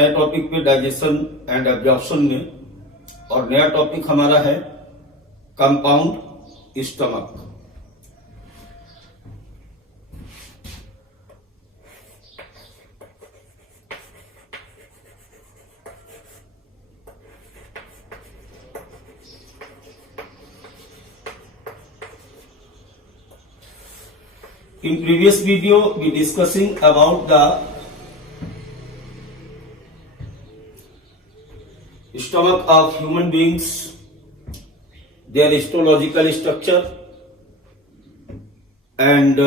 नए टॉपिक पे digestion and absorption में, और नया टॉपिक हमारा है compound stomach. In previous video we discussing about the stomach of human beings, their histological structure and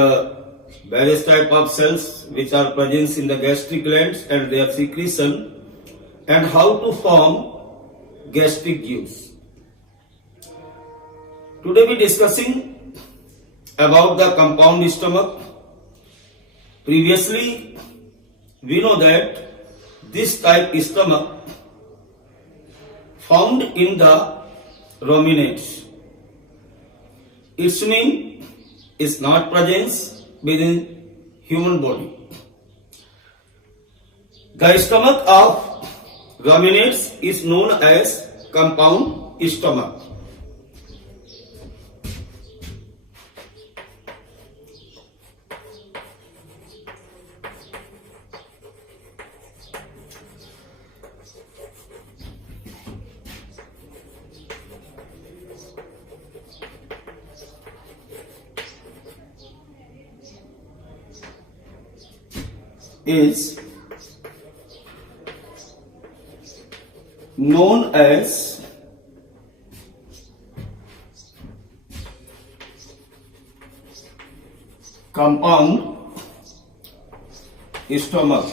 various type of cells which are present in the gastric glands and their secretion, and how to form gastric juice. Today we discussing about the compound stomach. Previously we know that this type stomach found in the ruminants. Its mean is not present within human body. The stomach of ruminants is known as compound stomach. Is known as compound stomach.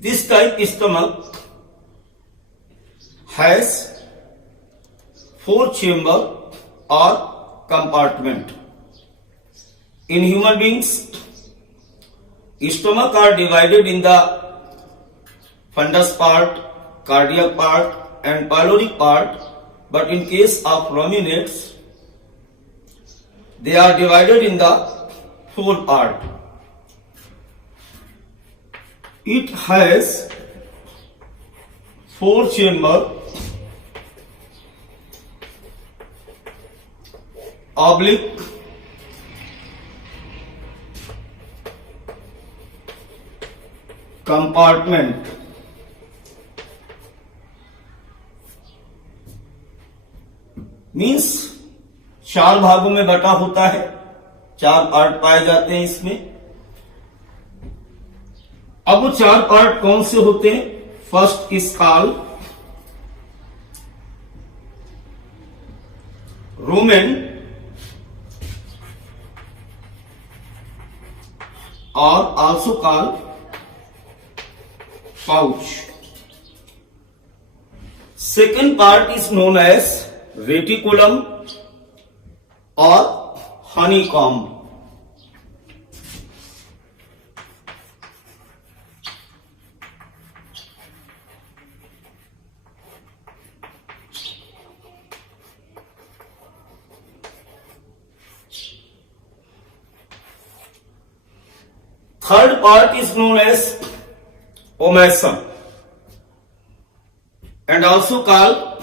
This type stomach has 4 chamber or compartment. In human beings, stomach are divided in the fundus part, cardiac part and pyloric part, but in case of ruminants, they are divided in the 4 part. It has 4 chamber oblique compartment. Means 4 भागों में बटा होता है, 4 पार्ट पाए जाते हैं इसमें। अब वो 4 पार्ट कौन से होते हैं? First is called rumen or also called pouch. Second part is known as reticulum or honeycomb. Third part is known as omasum and also called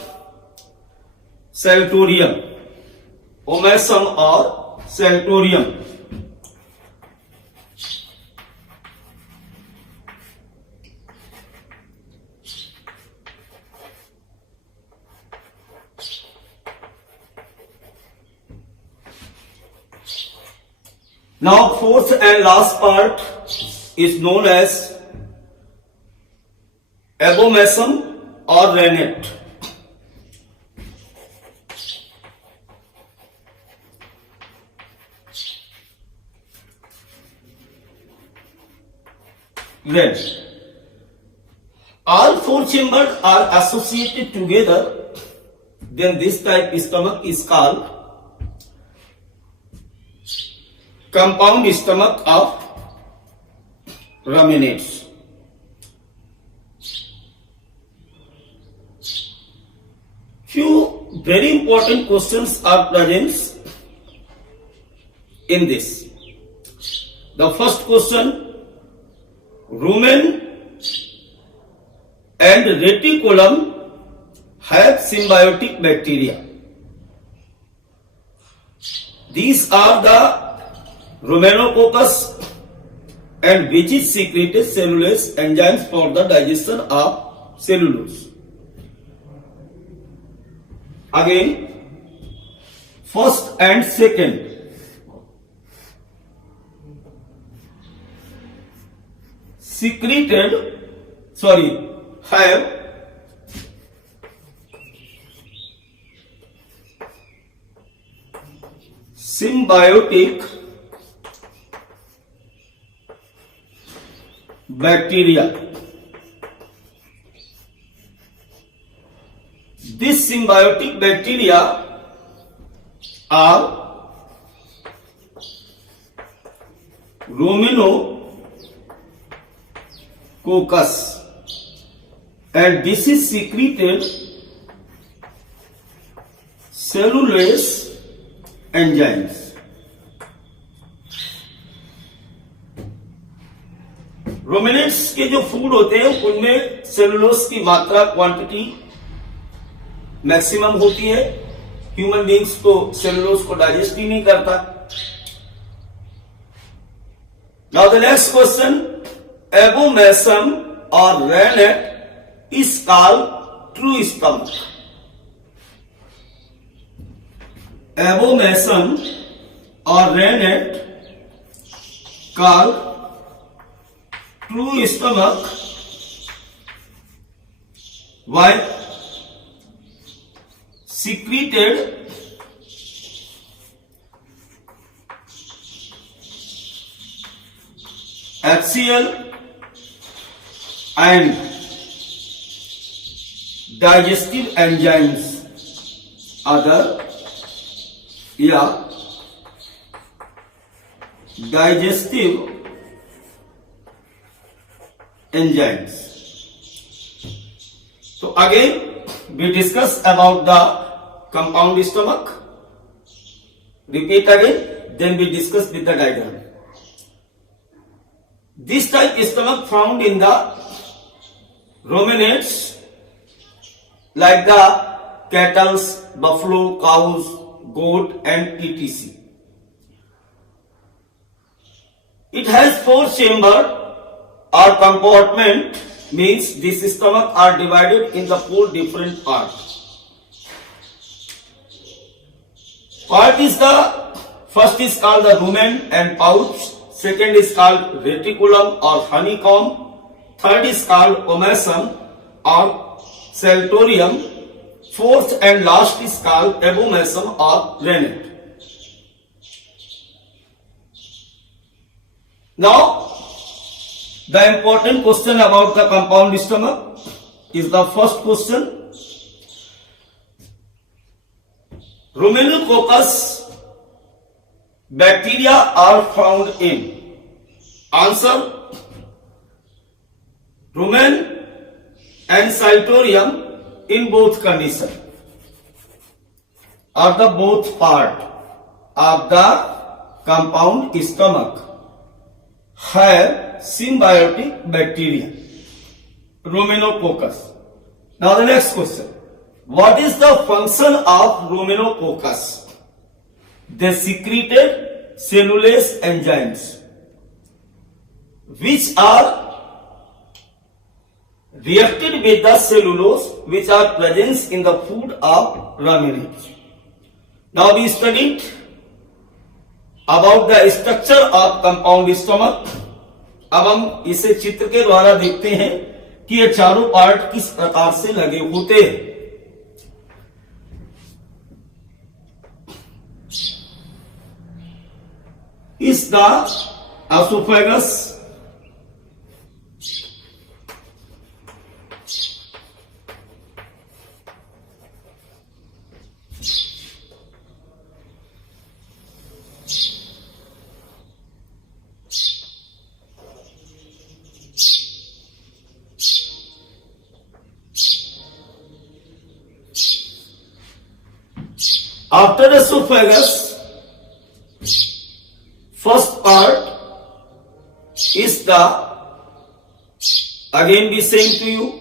saltorium. Omasum or saltorium. Now fourth and last part is known as abomasum or rennet. When all 4 chambers are associated together, then this type stomach is called compound stomach of ruminants. Few very important questions are present in this. The first question, rumen and reticulum have symbiotic bacteria. These are the rumenococcus and which is secreted cellulose enzymes for the digestion of cellulose. Again, first and second. Have symbiotic bacteria. These symbiotic bacteria are rumenococcus, and this is secreted cellulose enzymes. रोमिनेट्स के जो फूड होते हैं उनमें सेलुलोज की मात्रा quantity maximum होती है. ह्यूमन बींग्स तो सेलुलोज को डाइजेस्ट ही नहीं करता. Now the next question, abomasum और rennet is called true stomach. Abomasum और rennet called true stomach. Why? Secreted HCl and digestive enzymes. Digestive enzymes. So again we discuss about the compound stomach. Repeat again, then we discuss with the diagram. This type stomach found in the ruminants like the cattle, buffalo, cows, goat and etc. It has 4 chambers or compartment, means this stomach are divided in the 4 different parts. First is called the rumen and pouch, second is called reticulum or honeycomb, third is called omasum or saltorium, fourth and last is called abomasum or rennet. Now the important question about the compound stomach is the first question. Rumenococcus bacteria are found in. Answer: rumen and saltorium in both conditions are the both part of the compound stomach have symbiotic bacteria, rumenococcus. Now the next question, what is the function of rumenococcus? They secreted cellulose enzymes which are reacted with the cellulose which are present in the food of ruminants. Now we studied about the structure of compound stomach. अब हम इसे चित्र के द्वारा देखते हैं कि ये चारों पार्ट किस प्रकार से लगे होते हैं. इस the esophagus, after esophagus, first part is the, again be same to you.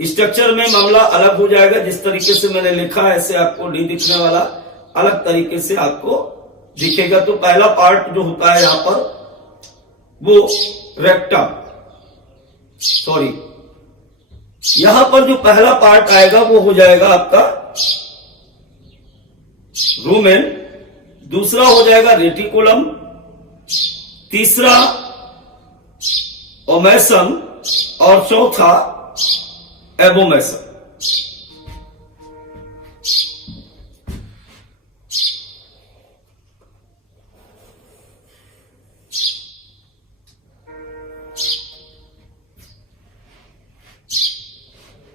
Structure में मामला अलग हो जाएगा, जिस तरीके से मैंने लिखा है ऐसे आपको नहीं दिखने वाला, अलग तरीके से आपको दिखेगा। तो पहला पार्ट जो होता है यहां पर वो रेक्टम, सॉरी यहां पर जो पहला पार्ट आएगा वो हो जाएगा आपका रूमेन, दूसरा हो जाएगा रेटिकुलम, तीसरा ओमेसन और चौथा एबोमेसन।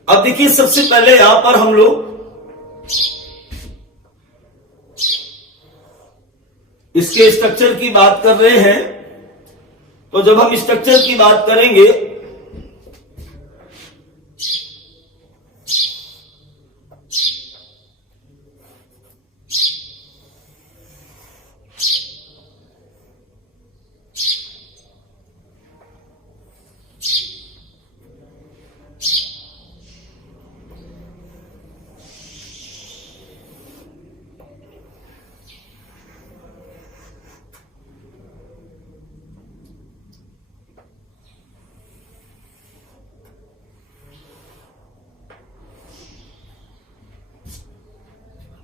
अब देखिए सबसे पहले यहां पर हम लोग इसके स्ट्रक्चर की बात कर रहे हैं। तो जब हम स्ट्रक्चर की बात करेंगे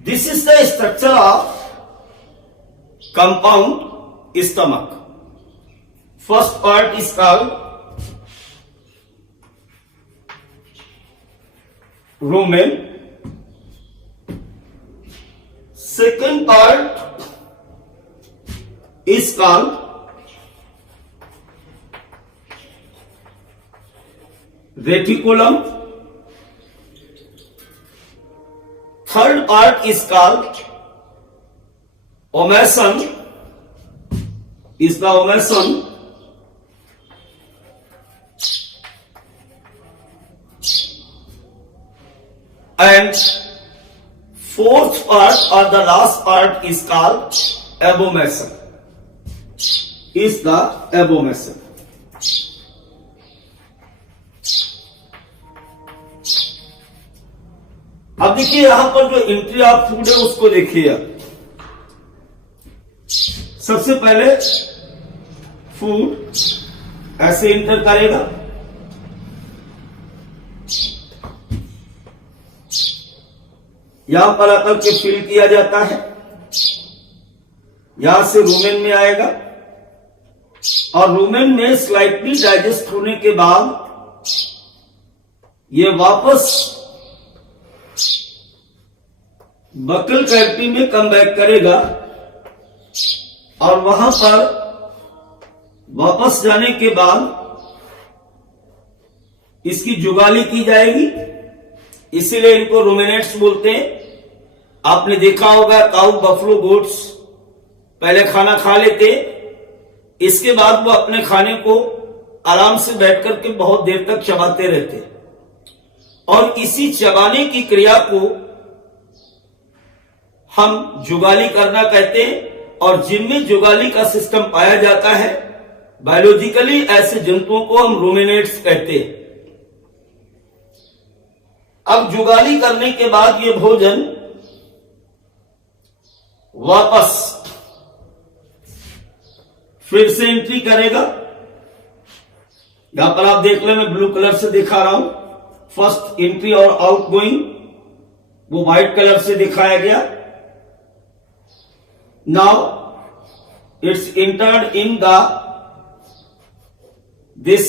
this is the structure of compound stomach. First part is called rumen. Second part is called reticulum. Third part is called omeson, is the omeson. And fourth part or the last part is called abomasum, is the abomasum. अब देखिए यहां पर जो entry of food है उसको देखिए। सबसे पहले फूड ऐसे इंटर करेगा, यहां पर आकर के फिल किया जाता है, यहां से रूमेन में आएगा और रूमेन में स्लाइटली डाइजेस्ट होने के बाद ये वापस बकल कैविटी में कम बैक करेगा और वहां पर वापस जाने के बाद इसकी जुगाली की जाएगी, इसीलिए इनको रूमिनेट्स बोलते हैं। आपने देखा होगा काऊ, बफलो, गोट्स पहले खाना खा लेते, इसके बाद वो अपने खाने को आराम से बैठ करके बहुत देर तक चबाते रहते और इसी चबाने की क्रिया को हम जुगाली करना कहते हैं। और जिनमें जुगाली का सिस्टम पाया जाता है बायोलॉजिकली ऐसे जंतुओं को हम रूमिनेट्स कहते हैं। अब जुगाली करने के बाद ये भोजन वापस फिर से एंट्री करेगा। यहां पर आप देख ले, मैं ब्लू कलर से दिखा रहा हूं। फर्स्ट एंट्री और आउट गोइंग वो व्हाइट कलर से दिखाया गया। Now it's entered in the this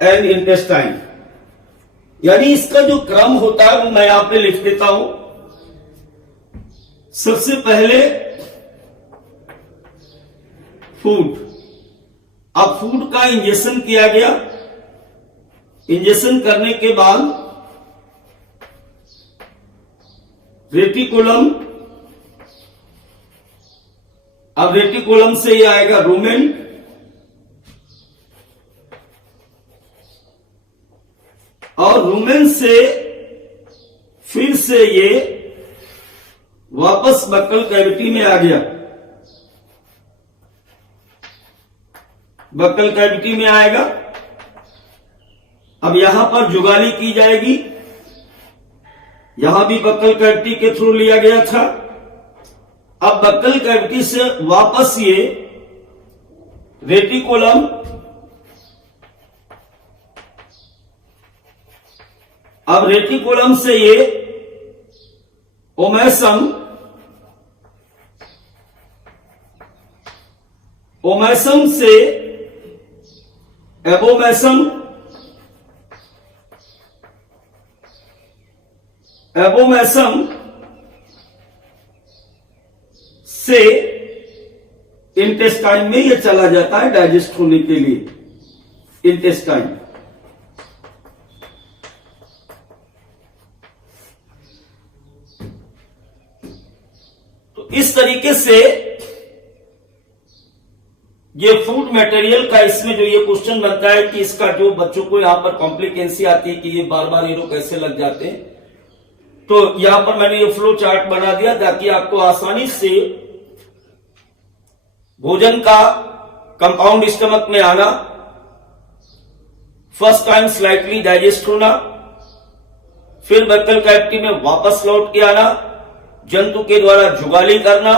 and intestine, यानी इसका जो क्रम होता है वो मैं यहां पे लिख देता हूं। सबसे पहले फूड, अब फूड का इंजेक्शन किया गया, इंजेक्शन करने के बाद रेटिकुलम, अब रेटिकुलम से ये आएगा रूमेन, और रूमेन से फिर से ये वापस बक्कल कैविटी में आ गया, बक्कल कैविटी में आएगा। अब यहां पर जुगाली की जाएगी, यहां भी बक्कल कैविटी के थ्रू लिया गया था। अब बक्कल कैविटी से वापस ये रेटिकुलम, अब रेटिकुलम से ये ओमेसम, ओमेसम से एबोमेसम, एबोमेसम से इंटेस्टाइन में ये चला जाता है डाइजेस्ट होने के लिए, इंटेस्टाइन। तो इस तरीके से ये फूड मटेरियल का इसमें जो ये क्वेश्चन बनता है कि इसका जो बच्चों को यहां पर कॉम्प्लिकेंसी आती है कि ये बार बार ये कैसे लग जाते हैं, तो यहां पर मैंने ये फ्लो चार्ट बना दिया ताकि आपको आसानी से भोजन का कंपाउंड स्टमक में आना, फर्स्ट टाइम स्लाइटली डाइजेस्ट होना, फिर बक्कल कैविटी में वापस लौट के आना, जंतु के द्वारा जुगाली करना,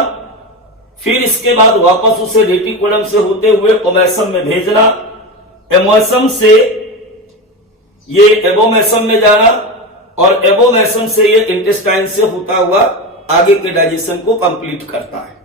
फिर इसके बाद वापस उसे रेटिकुलम से होते हुए ओमेसम में भेजना, एमोसम से ये एबोमेसम में जाना और एबोमेसम से ये इंटेस्टाइन से होता हुआ आगे के डाइजेशन को कंप्लीट करता है।